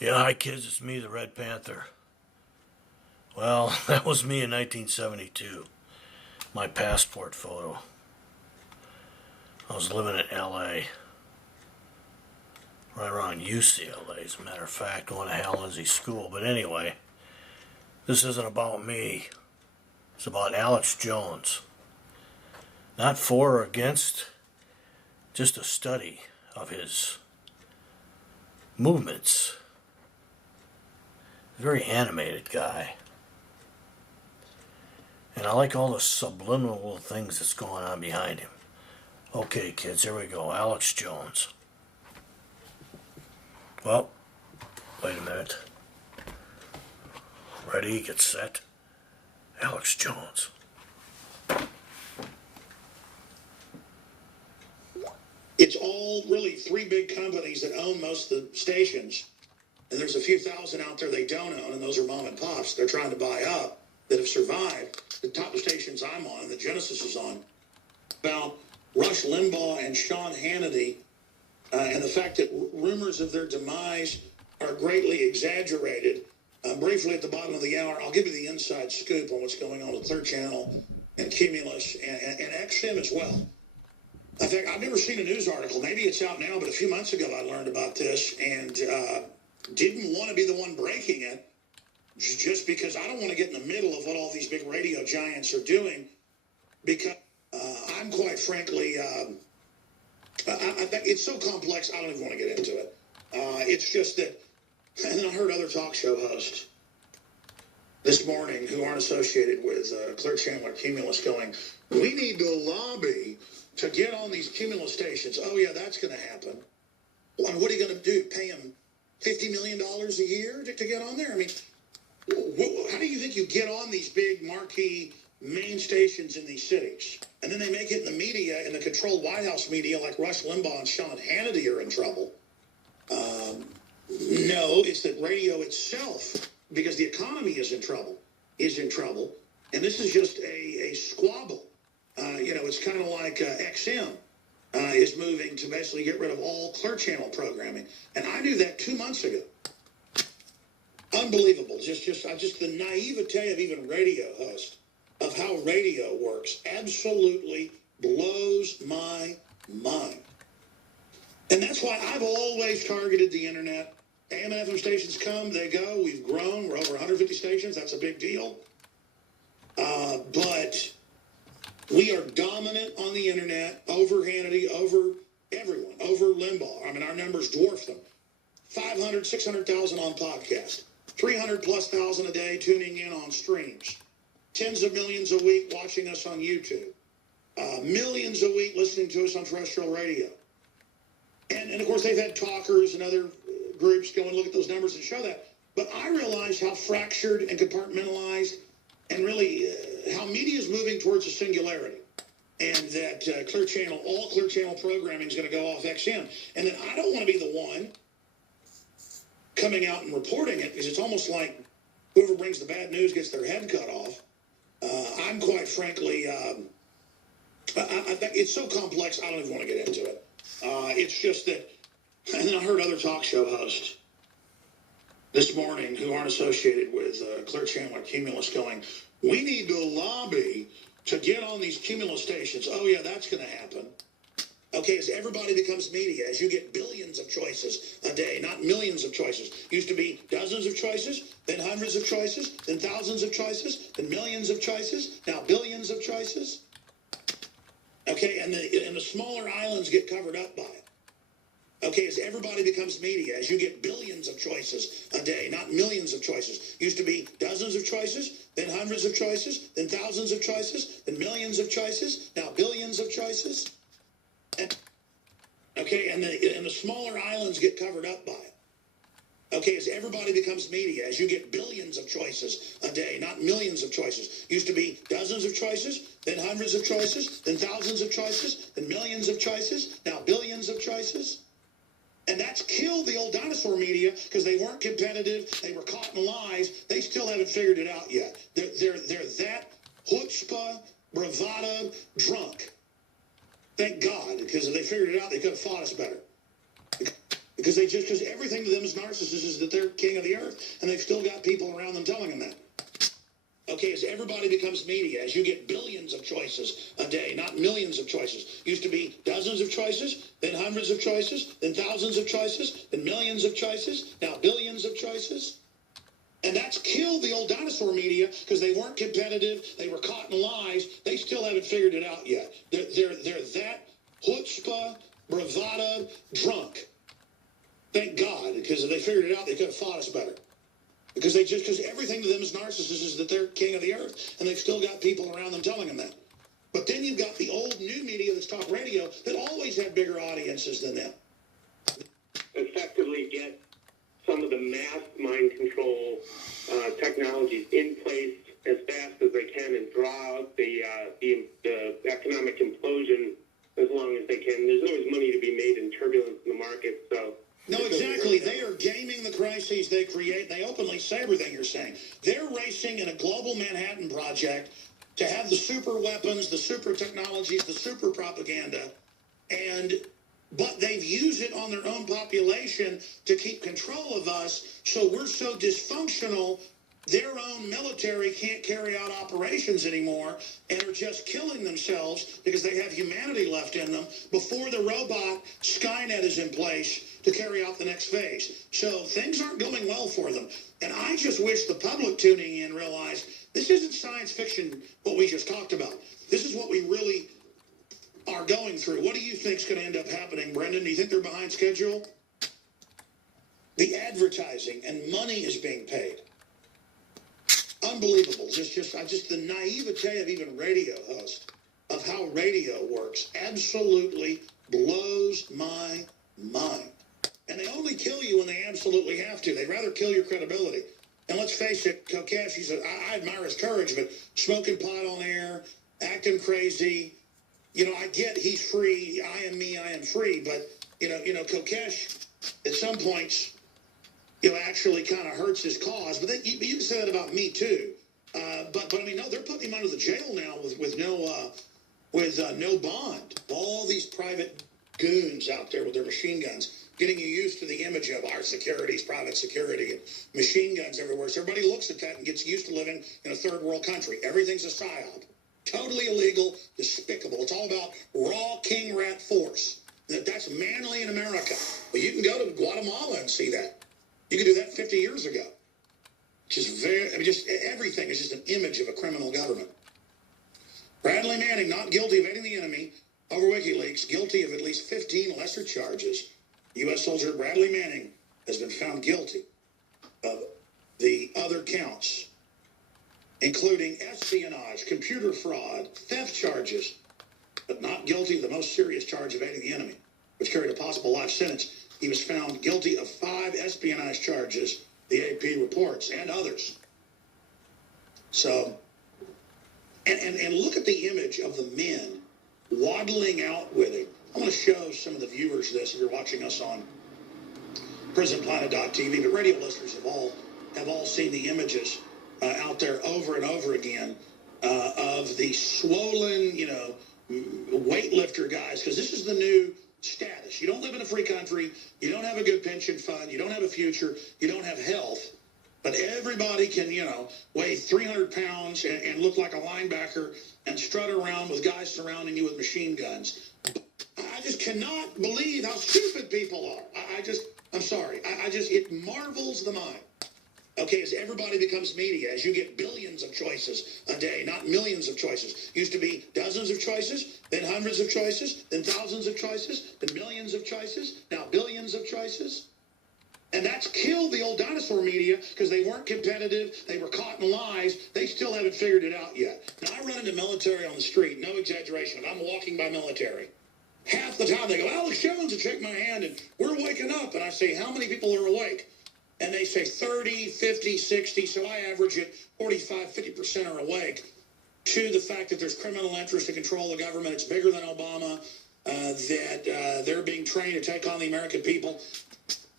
Yeah, hi kids, it's me, the Red Panther. Well, that was me in 1972. My passport photo. I was living in LA, right around UCLA, as a matter of fact, going to Hal Lindsey School. But anyway, this isn't about me. It's about Alex Jones. Not for or against, just a study of his movements. Very animated guy. And I like all the subliminal things that's going on behind him. Okay, kids, here we go. Alex Jones. Well, wait a minute. Ready, get set. Alex Jones. It's all really three big companies that own most of the stations. And there's a few thousand out there they don't own, and those are mom and pops they're trying to buy up that have survived. The top of stations I'm on, that Genesis is on, about Rush Limbaugh and Sean Hannity, and the fact that rumors of their demise are greatly exaggerated. Briefly at the bottom of the hour, I'll give you the inside scoop on what's going on with Clear Channel and Cumulus and XM as well. In fact, I've never seen a news article. Maybe it's out now, but a few months ago I learned about this and didn't want to be the one breaking it just because I don't want to get in the middle of what all these big radio giants are doing because I'm quite frankly, it's so complex I don't even want to get into it. It's just that, and I heard other talk show hosts this morning who aren't associated with Clear Channel or Cumulus going, we need to lobby to get on these Cumulus stations. Oh, yeah, that's going to happen. Well, and what are you going to do? Pay them $50 million a year to get on there? I mean, how do you think you get on these big marquee main stations in these cities? And then they make it in the media, in the controlled White House media, like Rush Limbaugh and Sean Hannity are in trouble. No, it's that radio itself, because the economy is in trouble. And this is just a squabble. It's kind of like XM is moving to basically get rid of all Clear Channel programming. And I knew that 2 months ago. Unbelievable. Just the naivete of even radio hosts of how radio works absolutely blows my mind. And that's why I've always targeted the internet. AM and FM stations come, they go. We've grown. We're over 150 stations. That's a big deal. But we are dominant on the internet, over Hannity, over everyone, over Limbaugh. I mean, our numbers dwarf them. 500, 600,000 on podcast. 300 plus thousand a day tuning in on streams. Tens of millions a week watching us on YouTube. Millions a week listening to us on terrestrial radio. And of course, they've had talkers and other groups go and look at those numbers and show that. But I realize how fractured and compartmentalized and really how media is moving towards a singularity. And that all Clear Channel programming is going to go off XM. And then I don't want to be the one coming out and reporting it because it's almost like whoever brings the bad news gets their head cut off. I'm quite frankly, it's so complex I don't even want to get into it. It's just that, and I heard other talk show hosts this morning who aren't associated with Clear Channel or Cumulus going, we need to lobby to get on these Cumulus stations. Oh, yeah, that's going to happen. Okay, as everybody becomes media, as you get billions of choices a day, not millions of choices. Used to be dozens of choices, then hundreds of choices, then thousands of choices, then millions of choices, now billions of choices. Okay, and the smaller islands get covered up by it. Okay, as everybody becomes media, as you get billions of choices a day, not millions of choices. Used to be dozens of choices, then hundreds of choices, then thousands of choices, then millions of choices, now billions of choices. Okay, and the smaller islands get covered up by it. Okay, as everybody becomes media, as you get billions of choices a day, not millions of choices. Used to be dozens of choices, then hundreds of choices, then thousands of choices, then millions of choices, now billions of choices. And that's killed the old dinosaur media because they weren't competitive. They were caught in lies. They still haven't figured it out yet. They're that chutzpah, bravado, drunk. Thank God, because if they figured it out, they could have fought us better. because everything to them is narcissists is that they're king of the earth, and they've still got people around them telling them that. Okay, as everybody becomes media, as you get billions of choices a day, not millions of choices. Used to be dozens of choices, then hundreds of choices, then thousands of choices, then millions of choices, now billions of choices. And that's killed the old dinosaur media because they weren't competitive. They were caught in lies. They still haven't figured it out yet. They're that chutzpah, bravado, drunk. Thank God, because if they figured it out, they could have fought us better. Because everything to them is narcissists is that they're king of the earth, and they've still got people around them telling them that. But then you've got the old new media that's talk radio that always had bigger audiences than them. Effectively get some of the mass mind control technologies in place as fast as they can and draw out the economic implosion as long as they can. There's always money to be made in turbulence in the market, so... No, exactly. They are gaming the crises they create. They openly say everything you're saying. They're racing in a global Manhattan Project to have the super weapons, the super technologies, the super propaganda, but they've used it on their own population to keep control of us, so we're so dysfunctional, their own military can't carry out operations anymore and are just killing themselves because they have humanity left in them before the robot Skynet is in place to carry out the next phase. So things aren't going well for them. And I just wish the public tuning in realized this isn't science fiction, what we just talked about. This is what we really are going through. What do you think is going to end up happening, Brendan? Do you think they're behind schedule? The advertising and money is being paid. Unbelievable. Just the naivete of even radio hosts, of how radio works, absolutely blows my mind. And they only kill you when they absolutely have to. They'd rather kill your credibility. And let's face it, Kokesh, I admire his courage, but smoking pot on air, acting crazy, I get he's free. I am me, I am free. But, Kokesh, at some points, actually kind of hurts his cause. But you can say that about me, too. But I mean, no, they're putting him under the jail now with no bond. All these private goons out there with their machine guns, getting you used to the image of our security's private security and machine guns everywhere. So everybody looks at that and gets used to living in a third world country. Everything's a psyop. Totally illegal, despicable. It's all about raw king rat force. That's manly in America. But you can go to Guatemala and see that. You could do that 50 years ago. Just everything is just an image of a criminal government. Bradley Manning, not guilty of aiding the enemy over WikiLeaks, guilty of at least 15 lesser charges. U.S. soldier Bradley Manning has been found guilty of the other counts, including espionage, computer fraud, theft charges, but not guilty of the most serious charge of aiding the enemy, which carried a possible life sentence. He was found guilty of 5 espionage charges, the AP reports, and others. So, and look at the image of the men waddling out with him. I'm going to show some of the viewers this if you're watching us on prisonplanet.tv, but radio listeners have all seen the images out there over and over again of the swollen, weightlifter guys, because this is the new status. You don't live in a free country. You don't have a good pension fund. You don't have a future. You don't have health. But everybody can, weigh 300 pounds and look like a linebacker and strut around with guys surrounding you with machine guns. I just cannot believe how stupid people are. I'm sorry. It marvels the mind. Okay, as everybody becomes media, as you get billions of choices a day, not millions of choices. Used to be dozens of choices, then hundreds of choices, then thousands of choices, then millions of choices, now billions of choices. And that's killed the old dinosaur media because they weren't competitive. They were caught in lies. They still haven't figured it out yet. Now, I run into military on the street, no exaggeration. I'm walking by military. Half the time they go, Alex Jones, and shake my hand, and we're waking up. And I say, how many people are awake? And they say 30, 50, 60. So I average it 45, 50% are awake to the fact that there's criminal interest to control the government. It's bigger than Obama, that they're being trained to take on the American people.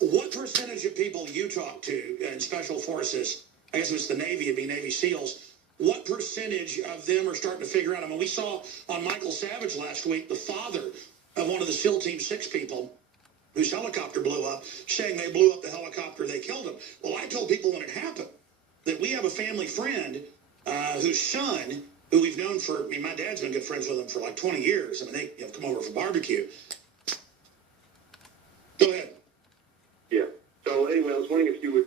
What percentage of people you talk to in special forces, I guess it's the Navy, it'd be Navy SEALs, what percentage of them are starting to figure out? I mean, we saw on Michael Savage last week, the father of one of the SEAL Team 6 people, whose helicopter blew up, saying they blew up the helicopter, they killed him. Well, I told people when it happened that we have a family friend whose son, who we've known for, I mean, my dad's been good friends with him for like 20 years. I mean, they have come over for barbecue. Go ahead. Yeah. So anyway, I was wondering if you would,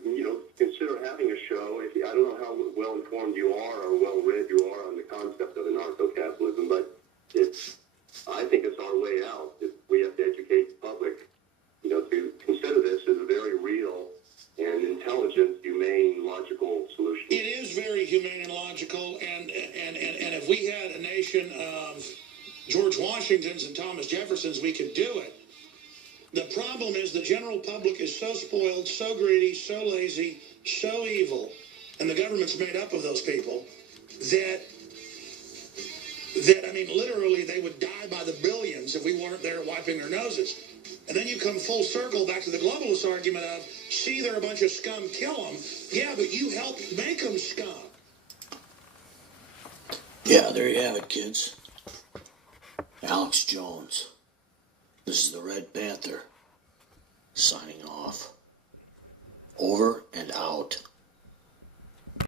consider having a show. I don't know how well informed you are or well read you are on the concept of anarcho-capitalism, but I think it's our way out. We have to educate the public, to consider this as a very real and intelligent, humane, logical solution. It is very humane and logical, and if we had a nation of George Washingtons and Thomas Jeffersons, we could do it. The problem is the general public is so spoiled, so greedy, so lazy, so evil, and the government's made up of those people, that I mean, literally, they would die by the billions if we weren't there wiping their noses. And then you come full circle back to the globalist argument of, see, they're a bunch of scum, kill them. Yeah, but you helped make them scum. Yeah, there you have it, kids. Alex Jones. This is the Red Panther. Signing off. Over and out.